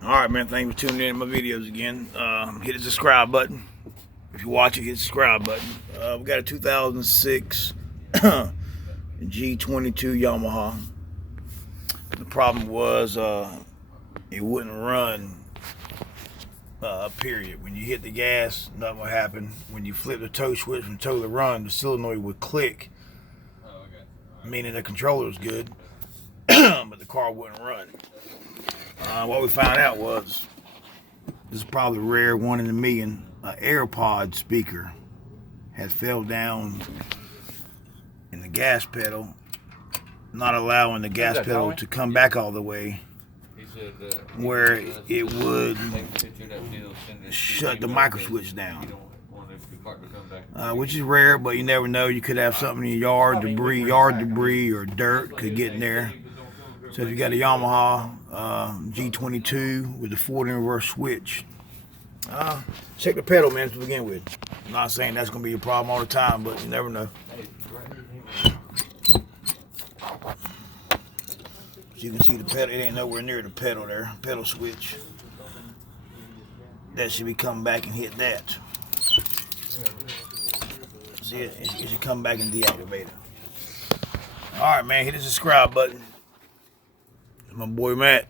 Alright, man, thank you for tuning in to my videos again. Hit the subscribe button. If you watch it, hit the subscribe button. We got a 2006 G22 Yamaha. The problem was it wouldn't run, period. When you hit the gas, nothing would happen. When you flip the tow switch from tow to run, the solenoid would click, meaning the controller was good, but the car wouldn't run. What we found out was, this is probably rare, one in a million, an AirPod speaker has fell down in the gas pedal, not allowing the gas pedal to come back all the way, where it would shut the micro switch down. Which is rare, but you never know. You could have something in your yard debris or dirt could get in there. So if you got a Yamaha G22 with the forward and reverse switch, check the pedal, man, to begin with. I'm not saying that's going to be a problem all the time, but you never know. As you can see, the pedal, it ain't nowhere near the pedal there, pedal switch. That should be coming back and hit that. See it should come back and deactivate it. Alright, man, hit the subscribe button. My boy Matt.